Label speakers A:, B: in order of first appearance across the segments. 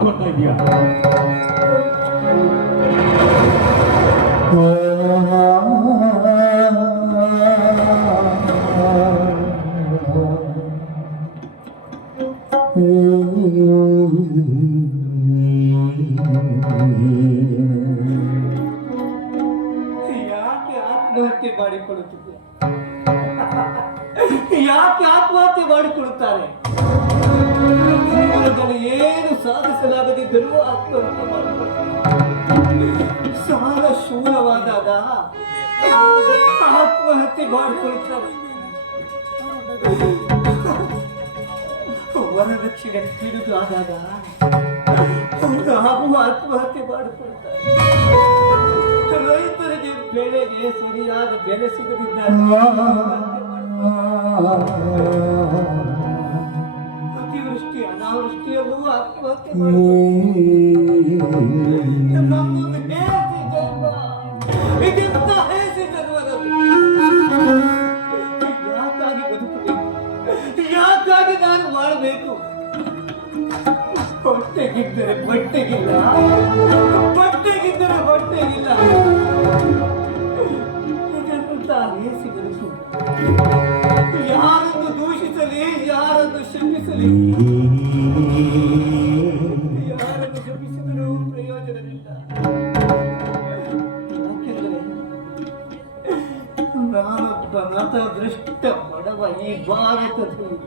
A: ಮಾಡ್ತಾ ಇದೀಯಾ
B: ಯಾಕೆ ಆತ್ಮಹತ್ಯೆ ಮಾಡಿಕೊಳ್ಳುತ್ತಿದ್ದೆ ಯಾಕೆ ಆತ್ಮಹತ್ಯೆ ಮಾಡಿಕೊಳ್ಳುತ್ತಾರೆ ಜೀವನದಲ್ಲಿ ಏನು ಸಾಧಿಸಲಾಗದಿದ್ದರೂ ಆತ್ಮಹತ್ಯೆ ಮಾಡಿಕೊಳ್ಳುತ್ತಾರೆ ಸಾಲ ಶೂಲವಾದಾಗ ಆತ್ಮಹತ್ಯೆ ಮಾಡಿಕೊಳ್ಳುತ್ತಾರೆ ವರದಕ್ಷಿಣೆ ಹಿಡಿದು ಆದಾಗ ನಾವು ಆತ್ಮಹತ್ಯೆ ಮಾಡಿಕೊಳ್ತಾರೆ. ರೈತರಿಗೆ ಬೆಳೆಗೆ ಸರಿಯಾದ ಬೆಲೆ ಸಿಗದಿದ್ದಾಗ ಅತಿವೃಷ್ಟಿ ಅನಾವೃಷ್ಟಿಯಲ್ಲೂ ಆತ್ಮಹತ್ಯೆ ನಮ್ಮೊಂದು ಹೇಸಿ ಜನ್ಮ ಇದೆಂತ ಹೇಸಿ ಜನ್ಮದದು ಯಾಕಾಗಿ ಬದುಕಬೇಕು? ಯಾಕಾಗಿ ನಾನು ಮಾಡಬೇಕು? ಹೊಟ್ಟೆಗಿದ್ದರೆ ಬಟ್ಟೆಗಿಲ್ಲ ಬಟ್ಟೆಗಿದ್ದರೆ ಹೊಟ್ಟೆಗಿಲ್ಲ. ಇದೆಂತ ಹೇಸಿ ಬದುಕು ಯಾರನ್ನು ದೂಷಿಸಲಿ? ಯಾರನ್ನು ಶಪಿಸಲಿ? ನಾನೊಬ್ಬ ದೃಷ್ಟ ಬಡವ ಈ ಭಾರತದಲ್ಲಿ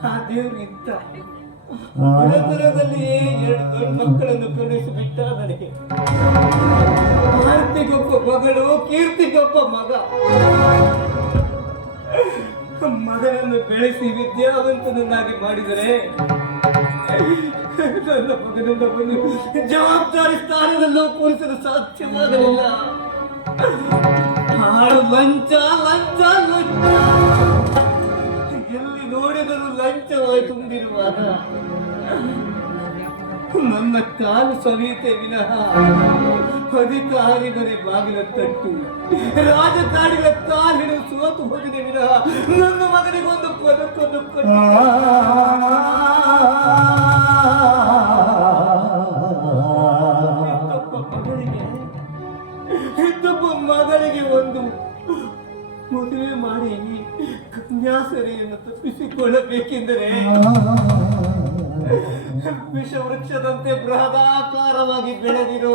B: ಆ ದೇವರು ಇದ್ದ ಬಡತನದಲ್ಲಿ ಎರಡು ದೊಡ್ಡ ಮಕ್ಕಳನ್ನು ಕಳುಹಿಸಿಬಿಟ್ಟ ನನಗೆ ಆರ್ತಿಗೊಬ್ಬ ಮಗಳು, ಕೀರ್ತಿಗೊಬ್ಬ ಮಗ. ಮಗನನ್ನು ಬೆಳೆಸಿ ವಿದ್ಯಾವಂತನನ್ನಾಗಿ ಮಾಡಿದರೆ ನನ್ನ ಮಗನನ್ನ ಬಂದು ಜವಾಬ್ದಾರಿ ಸ್ಥಾನದಲ್ಲೂ ಕೂರಿಸಲು ಸಾಧ್ಯವಾಗಲಿಲ್ಲ. ಹಾಳು ಲಂಚ ಲಂಚ ಲಂಚ. ಎಲ್ಲಿ ನೋಡಿದರೂ ಲಂಚವಾಗಿ ತುಂಬಿರುವಾಗ ನನ್ನ ಕಾಲು ಸವಿಯತೆ ವಿನಃ. ಅಧಿಕಾರಿಗಳೇ ಬಾಗಿಲ ತಟ್ಟು. ರಾಜಕಾರಿಗಳ ಕಾಲಿನ ಸೋತು ಹೋಗಿದೆ ವಿನಃ. ನನ್ನ ಮಗನಿಗೊಂದು ಪದಕ್ಕೊಂದು ಕೊಟ್ಟು. ಕನ್ಯಾಸರಿಯನ್ನು ತಪ್ಪಿಸಿಕೊಳ್ಳಬೇಕೆಂದರೆ ವಿಷವೃಕ್ಷದಂತೆ ಬೃಹದಾಕಾರವಾಗಿ ಬೆಳೆದಿರೋ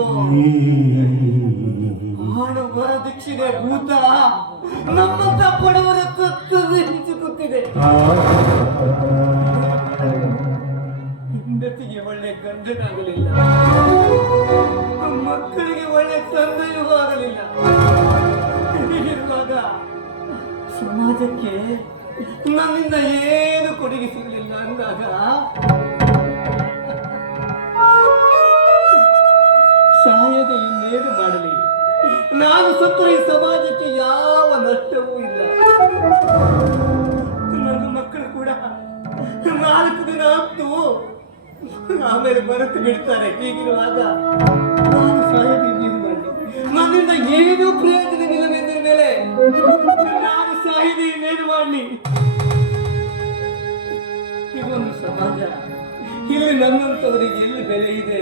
B: ಹಾಡು ವರದಕ್ಷಿಣೆ ಭೂತ ನಮ್ಮಂತ ಬಡವರ ಕತ್ತು ಒಳ್ಳೆ ಹೆಂಡತಿಗೆ ಒಳ್ಳೆ ಗಂಡನಾಗಲಿಲ್ಲ. ಮಕ್ಕಳಿಗೆ ಒಳ್ಳೆ ತಂದೆಯೂ ಆಗಲಿಲ್ಲ. ಸಮಾಜಕ್ಕೆ ನನ್ನಿಂದ ಏನು ಕೊಡುಗೆ ಸಿಗಲಿಲ್ಲ ಅಂದಾಗ ಸಹಾಯದ ಇನ್ನೇನು ಮಾಡಲಿ. ನಾನು ಸತ್ತು ಈ ಸಮಾಜಕ್ಕೆ ಯಾವ ನಷ್ಟವೂ ಇಲ್ಲ. ನನ್ನ ಮಕ್ಕಳು ಕೂಡ ನಾಲ್ಕು ದಿನ ಆಗ್ತು ಆಮೇಲೆ ಮರೆತು ಬಿಡ್ತಾರೆ. ಹೀಗಿರುವಾಗ ನಾನು ಸಹಾಯದ ಇನ್ನೇನು ಮಾಡಲಿ. ನನ್ನಿಂದ ಏನೂ ಪ್ರಯೋಜನವಿಲ್ಲವೆಂದ ಮೇಲೆ ಇನ್ನೇನು ಮಾಡಲಿ ಇದೊಂದು ಸಮಾಜ. ಇಲ್ಲಿ ನನ್ನಂತವರಿಗೆ ಎಲ್ಲಿ ಬೆಲೆ ಇದೆ?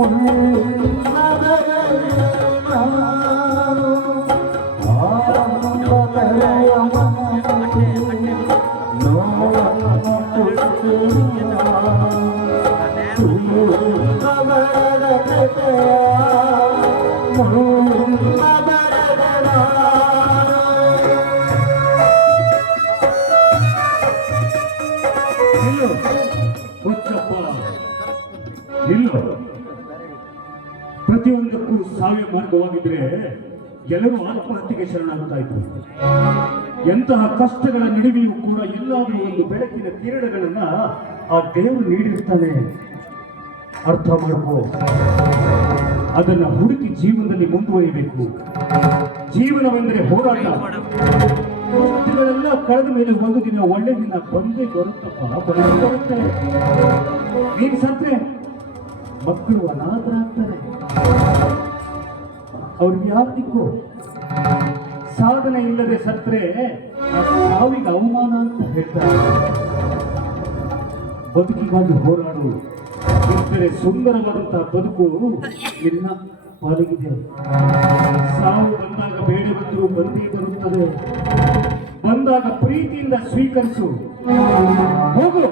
A: মন ಪ್ರತಿಯೊಂದಕ್ಕೂ ಸಾವೇ ಮಾರ್ಗವಾಗಿದ್ರೆ ಎಲ್ಲರೂ ಆತ್ಮಹತ್ಯೆಗೆ ಶರಣಾಗುತ್ತಾ ಇದ್ರು. ಎಂತಹ ಕಷ್ಟಗಳ ನಡುವೆಯೂ ಕೂಡ ಎಲ್ಲಾದರೂ ಒಂದು ಬೆಳಕಿನ ಕಿರಣಗಳನ್ನ ಆ ದೇವರು ನೀಡಿರ್ತಾನೆ. ಅರ್ಥ ಮಾಡ್ಕೋ. ಅದನ್ನ ಹುಡುಕಿ ಜೀವನದಲ್ಲಿ ಮುಂದುವರಿಬೇಕು. ಜೀವನವೆಂದರೆ ಹೋರಾಟ. ಕಷ್ಟಗಳೆಲ್ಲ ಕಳೆದ ಮೇಲೆ ಒಂದು ದಿನ ಒಳ್ಳೆ ದಿನ ಬಂದೇ ಬರುತ್ತಪ್ಪ ಬರುತ್ತೆ. ನೀನ್ ಸತ್ರೆ, ಮಕ್ಕಳು ಅನಾಥರಾಗ್ತಾರೆ. ಅವ್ರಿಗೆ ಯಾರು ದಿಕ್ಕು ಸಾಧನೆ ಇಲ್ಲದೆ ಸತ್ರೆ ಸಾವಿಗೆ ಅವಮಾನ ಅಂತ ಹೇಳ್ತಾರೆ. ಬದುಕಿಗಾಗಿ ಹೋರಾಡು. ಇದ್ದರೆ ಸುಂದರವಾದಂತಹ ಬದುಕು ನಿನ್ನ ಪಾಲಿಗಿದೆ. ಸಾವು ಬಂದಾಗ ಬೇಡ ಬಂದರೂ ಬಂದೇ ಬರುತ್ತದೆ. ಬಂದಾಗ ಪ್ರೀತಿಯಿಂದ ಸ್ವೀಕರಿಸು. ಹೋಗು.